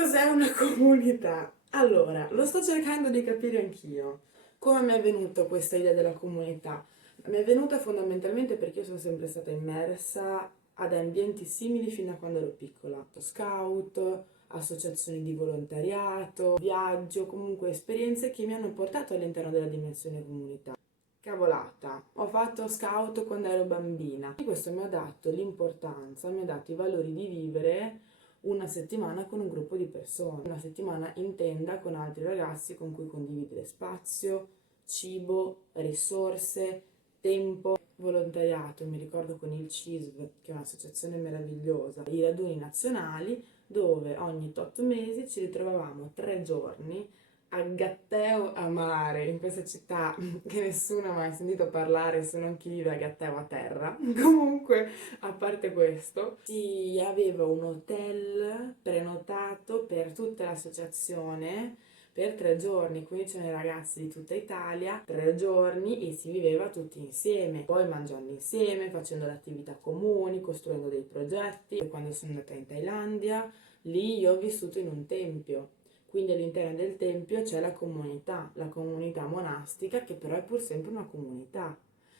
Cos'è una comunità? Allora, lo sto cercando di capire anch'io. Come mi è venuta questa idea della comunità? Mi è venuta fondamentalmente perché io sono sempre stata immersa ad ambienti simili fino a quando ero piccola. Scout, associazioni di volontariato, viaggio, comunque esperienze che mi hanno portato all'interno della dimensione comunità. Cavolata, ho fatto scout quando ero bambina e questo mi ha dato l'importanza, mi ha dato i valori di vivere una settimana con un gruppo di persone, una settimana in tenda con altri ragazzi con cui condividere spazio, cibo, risorse, tempo, volontariato. Mi ricordo con il CISV, che è un'associazione meravigliosa, i raduni nazionali, dove ogni 8 mesi ci ritrovavamo 3 giorni a Gatteo a mare, in questa città che nessuno ha mai sentito parlare se non chi vive a Gatteo a terra. Comunque, a parte questo, si aveva un hotel prenotato per tutta l'associazione per 3 giorni, quindi c'erano i ragazzi di tutta Italia, 3 giorni e si viveva tutti insieme, poi mangiando insieme, facendo le attività comuni, costruendo dei progetti. E quando sono andata in Thailandia, lì io ho vissuto in un tempio. Quindi all'interno del tempio c'è la comunità monastica che però è pur sempre una comunità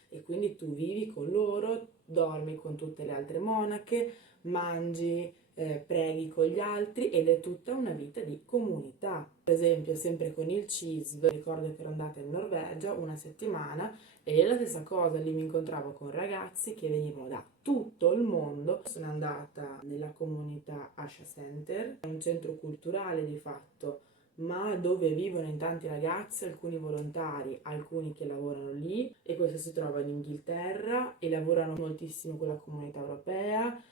e quindi tu vivi con loro, dormi con tutte le altre monache, mangi, preghi con gli altri ed è tutta una vita di comunità. Per esempio, sempre con il CISV, ricordo che ero andata in Norvegia una settimana e è la stessa cosa, lì mi incontravo con ragazzi che venivano da tutto il mondo. Sono andata nella comunità Asha Center, è un centro culturale di fatto, ma dove vivono in tanti ragazzi, alcuni volontari, alcuni che lavorano lì, e questo si trova in Inghilterra e lavorano moltissimo con la comunità europea.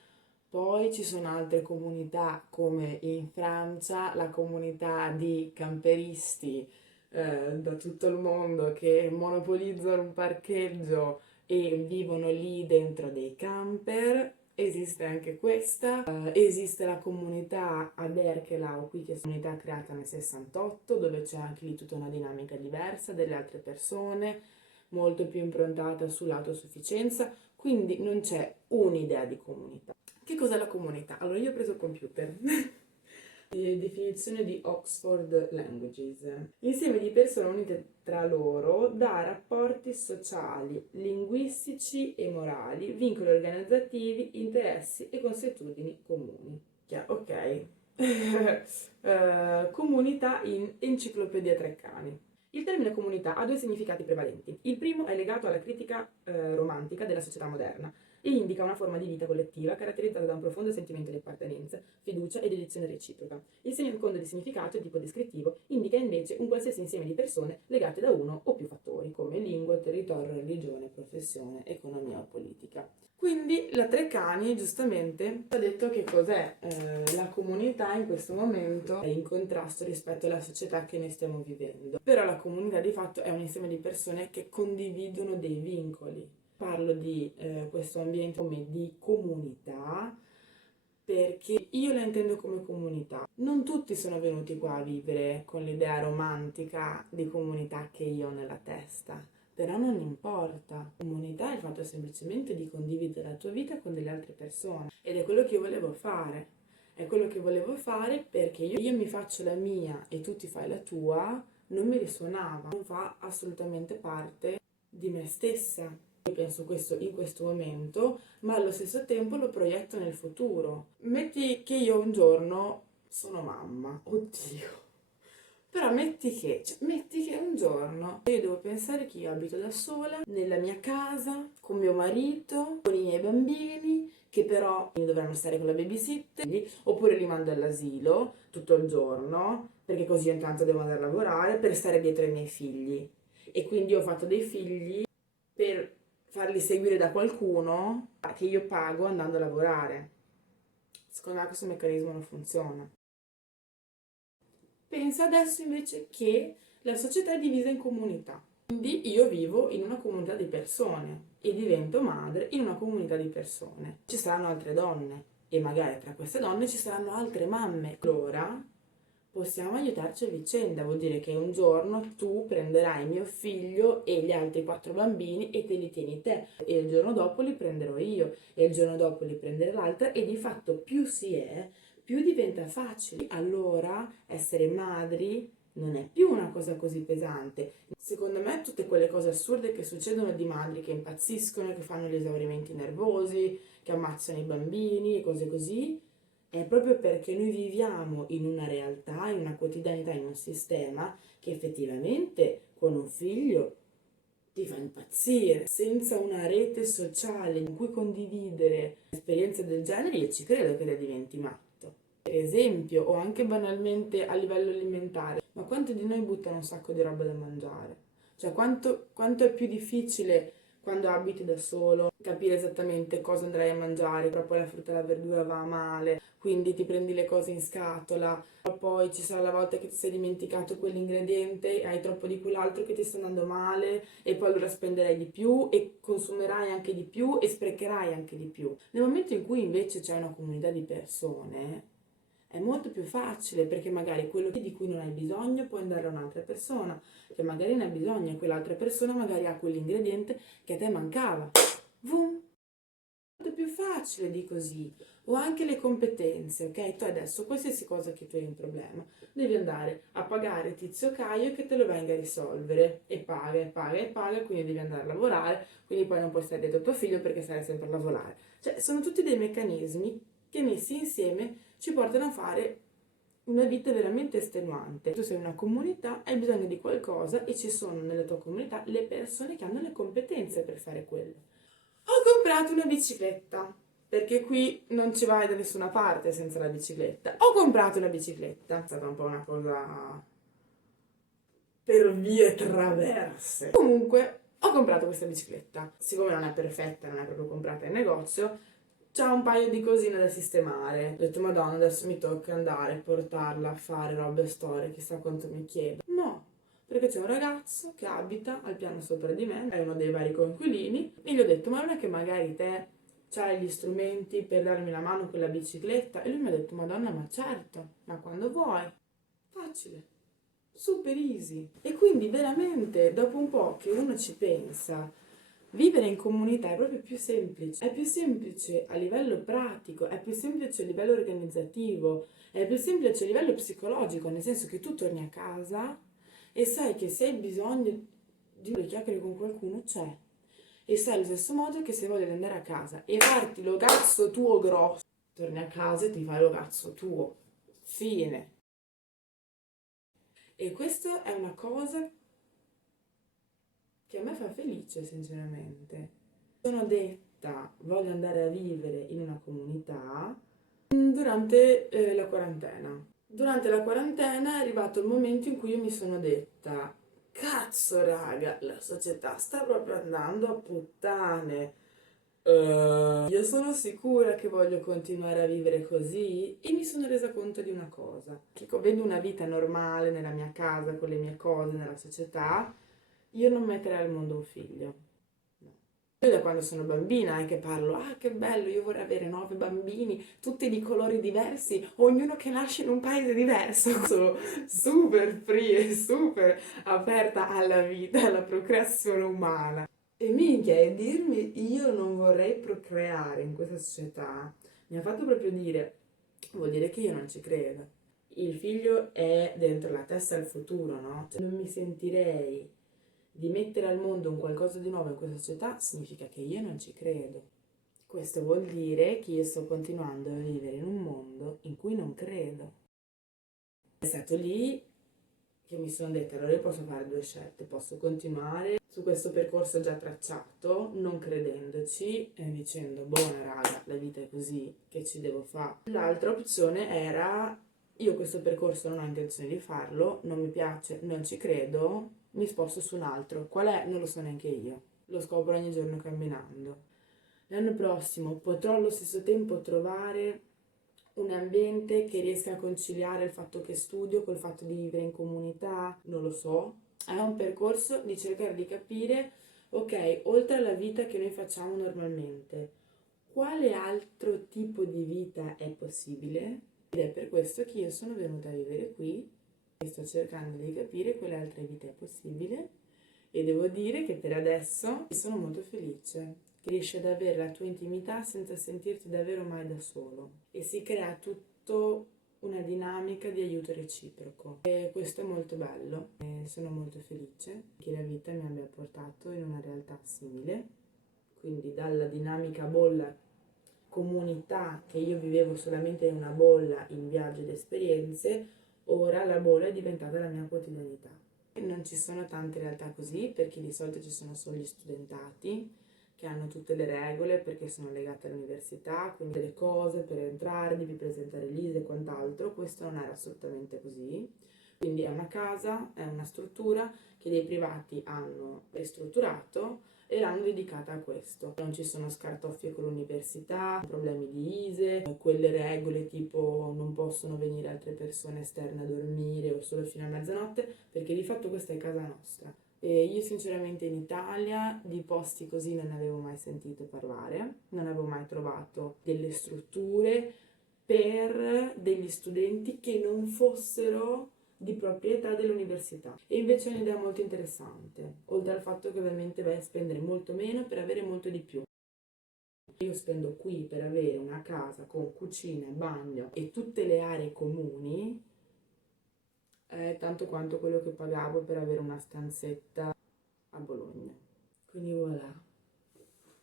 Poi ci sono altre comunità come in Francia, la comunità di camperisti da tutto il mondo che monopolizzano un parcheggio e vivono lì dentro dei camper. Esiste anche questa. Esiste la comunità ad Erkelau qui, che è una comunità creata nel 68, dove c'è anche lì tutta una dinamica diversa delle altre persone, molto più improntata sull'autosufficienza, quindi non c'è un'idea di comunità. Che cos'è la comunità? Allora, io ho preso il computer. Definizione di Oxford Languages. Insieme di persone unite tra loro da rapporti sociali, linguistici e morali, vincoli organizzativi, interessi e consuetudini comuni. Ok. Comunità in Enciclopedia Treccani. Il termine comunità ha due significati prevalenti. Il primo è legato alla critica romantica della società moderna e indica una forma di vita collettiva caratterizzata da un profondo sentimento di appartenenza, fiducia e dedizione reciproca. Il secondo di significato e tipo descrittivo indica invece un qualsiasi insieme di persone legate da uno o più fattori, come lingua, territorio, religione, professione, economia o politica. Quindi la Treccani giustamente ha detto che cos'è la comunità in questo momento è in contrasto rispetto alla società che noi stiamo vivendo. Però la comunità di fatto è un insieme di persone che condividono dei vincoli. Parlo di questo ambiente come di comunità perché io la intendo come comunità. Non tutti sono venuti qua a vivere con l'idea romantica di comunità che io ho nella testa. Però non importa, comunità è il fatto semplicemente di condividere la tua vita con delle altre persone ed è quello che io volevo fare. È quello che volevo fare perché io mi faccio la mia e tu ti fai la tua, non mi risuonava, non fa assolutamente parte di me stessa. Io penso questo in questo momento, ma allo stesso tempo lo proietto nel futuro. Metti che io un giorno sono mamma, oddio. Però metti che un giorno io devo pensare che io abito da sola, nella mia casa, con mio marito, con i miei bambini, che però dovranno stare con la babysitter, oppure li mando all'asilo tutto il giorno, perché così io intanto devo andare a lavorare per stare dietro ai miei figli. E quindi ho fatto dei figli per farli seguire da qualcuno che io pago andando a lavorare. Secondo me questo meccanismo non funziona. Pensa adesso invece che la società è divisa in comunità. Quindi io vivo in una comunità di persone e divento madre in una comunità di persone. Ci saranno altre donne e magari tra queste donne ci saranno altre mamme. Allora possiamo aiutarci a vicenda, vuol dire che un giorno tu prenderai mio figlio e gli altri 4 bambini e te li tieni te e il giorno dopo li prenderò io e il giorno dopo li prenderà l'altra e di fatto più si è, più diventa facile. Allora essere madri non è più una cosa così pesante. Secondo me tutte quelle cose assurde che succedono di madri che impazziscono, che fanno gli esaurimenti nervosi, che ammazzano i bambini e cose così, è proprio perché noi viviamo in una realtà, in una quotidianità, in un sistema che effettivamente con un figlio ti fa impazzire. Senza una rete sociale in cui condividere esperienze del genere, io ci credo che le diventi matto. Per esempio, o anche banalmente a livello alimentare, ma quanti di noi buttano un sacco di roba da mangiare? Cioè, quanto è più difficile quando abiti da solo capire esattamente cosa andrai a mangiare, però poi la frutta e la verdura va male, quindi ti prendi le cose in scatola, poi ci sarà la volta che ti sei dimenticato quell'ingrediente, hai troppo di quell'altro che ti sta andando male e poi allora spenderai di più e consumerai anche di più e sprecherai anche di più. Nel momento in cui invece c'è una comunità di persone, è molto più facile perché magari quello di cui non hai bisogno puoi andare a un'altra persona che magari ne ha bisogno e quell'altra persona magari ha quell'ingrediente che a te mancava. Vum! Molto più facile di così. O anche le competenze, ok? Tu adesso qualsiasi cosa che tu hai un problema, devi andare a pagare Tizio Caio che te lo venga a risolvere e paga e paga e paga, quindi devi andare a lavorare, quindi poi non puoi stare dietro tuo figlio perché sarai sempre a lavorare. Cioè, sono tutti dei meccanismi che messi insieme ci portano a fare una vita veramente estenuante. Tu sei una comunità, hai bisogno di qualcosa e ci sono nella tua comunità le persone che hanno le competenze per fare quello. Ho comprato una bicicletta, perché qui non ci vai da nessuna parte senza la bicicletta. Ho comprato una bicicletta, è stata un po' una cosa per vie traverse. Comunque, ho comprato questa bicicletta. Siccome non è perfetta, non è proprio comprata in negozio, c'ha un paio di cosine da sistemare. Ho detto, Madonna, adesso mi tocca andare a portarla a fare robe storie, chissà quanto mi chiede. No, perché c'è un ragazzo che abita al piano sopra di me, è uno dei vari coinquilini, e gli ho detto, ma non è che magari te c'hai gli strumenti per darmi la mano con la bicicletta? E lui mi ha detto, Madonna, ma certo, ma quando vuoi. Facile, super easy. E quindi veramente, dopo un po' che uno ci pensa, vivere in comunità è proprio più semplice. È più semplice a livello pratico, è più semplice a livello organizzativo, è più semplice a livello psicologico, nel senso che tu torni a casa e sai che se hai bisogno di due chiacchiere con qualcuno c'è. E sai allo stesso modo che se voglio andare a casa e farti lo cazzo tuo grosso, torni a casa e ti fai lo cazzo tuo. Fine. E questa è una cosa che a me fa felice, sinceramente. Sono detta, voglio andare a vivere in una comunità durante la quarantena. Durante la quarantena è arrivato il momento in cui io mi sono detta, cazzo raga, la società sta proprio andando a puttane. Io sono sicura che voglio continuare a vivere così e mi sono resa conto di una cosa, che vedo una vita normale nella mia casa, con le mie cose, nella società, io non metterei al mondo un figlio. No. Io da quando sono bambina è che parlo, ah che bello, io vorrei avere 9 bambini, tutti di colori diversi, ognuno che nasce in un paese diverso. Sono super free e super aperta alla vita, alla procreazione umana. E minchia, e dirmi io non vorrei procreare in questa società mi ha fatto proprio dire, vuol dire che io non ci credo. Il figlio è dentro la testa del futuro, no? Cioè, non mi sentirei di mettere al mondo un qualcosa di nuovo in questa società, significa che io non ci credo. Questo vuol dire che io sto continuando a vivere in un mondo in cui non credo. È stato lì che mi sono detta, allora io posso fare due scelte, posso continuare su questo percorso già tracciato, non credendoci e dicendo, buona raga, la vita è così, che ci devo fare? L'altra opzione era, io questo percorso non ho intenzione di farlo, non mi piace, non ci credo, mi sposto su un altro. Qual è? Non lo so neanche io, lo scopro ogni giorno camminando. L'anno prossimo potrò allo stesso tempo trovare un ambiente che riesca a conciliare il fatto che studio col fatto di vivere in comunità, non lo so. È un percorso di cercare di capire, ok, oltre alla vita che noi facciamo normalmente, quale altro tipo di vita è possibile? Ed è per questo che io sono venuta a vivere qui e sto cercando di capire quale altra vita è possibile e devo dire che per adesso sono molto felice. che riesci ad avere la tua intimità senza sentirti davvero mai da solo e si crea tutto una dinamica di aiuto reciproco e questo è molto bello e sono molto felice che la vita mi abbia portato in una realtà simile, quindi dalla dinamica bolla comunità che io vivevo solamente in una bolla in viaggi ed esperienze, ora la bolla è diventata la mia quotidianità. Non ci sono tante realtà così perché di solito ci sono solo gli studentati che hanno tutte le regole perché sono legate all'università, quindi delle cose per entrare, devi presentare l'ISEE e quant'altro. Questo non era assolutamente così. Quindi è una casa, è una struttura che dei privati hanno ristrutturato e l'hanno dedicata a questo. Non ci sono scartoffie con l'università, problemi di ISEE, quelle regole tipo non possono venire altre persone esterne a dormire o solo fino a mezzanotte, perché di fatto questa è casa nostra. E io sinceramente in Italia di posti così non ne avevo mai sentito parlare, non avevo mai trovato delle strutture per degli studenti che non fossero di proprietà dell'università. E invece è un'idea molto interessante, oltre al fatto che ovviamente vai a spendere molto meno per avere molto di più. Io spendo qui per avere una casa con cucina, bagno e tutte le aree comuni, tanto quanto quello che pagavo per avere una stanzetta a Bologna. Quindi voilà.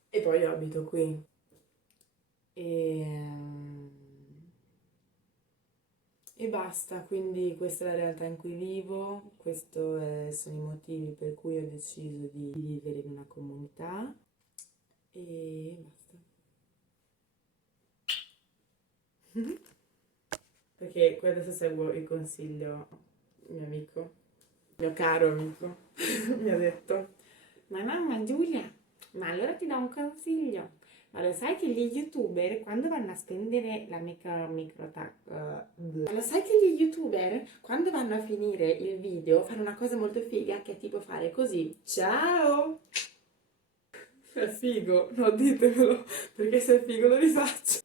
E poi io abito qui. E, e basta, quindi questa è la realtà in cui vivo, questi sono i motivi per cui ho deciso di vivere in una comunità e basta. Perché qui adesso seguo il consiglio, mio amico, mio caro amico, mi ha detto, ma mamma Giulia, ma allora ti do un consiglio. Ma lo sai che gli youtuber quando vanno a spendere la ma lo sai che gli youtuber quando vanno a finire il video fanno una cosa molto figa che è tipo fare così. Ciao! È figo, no ditemelo, perché se è figo lo rifaccio.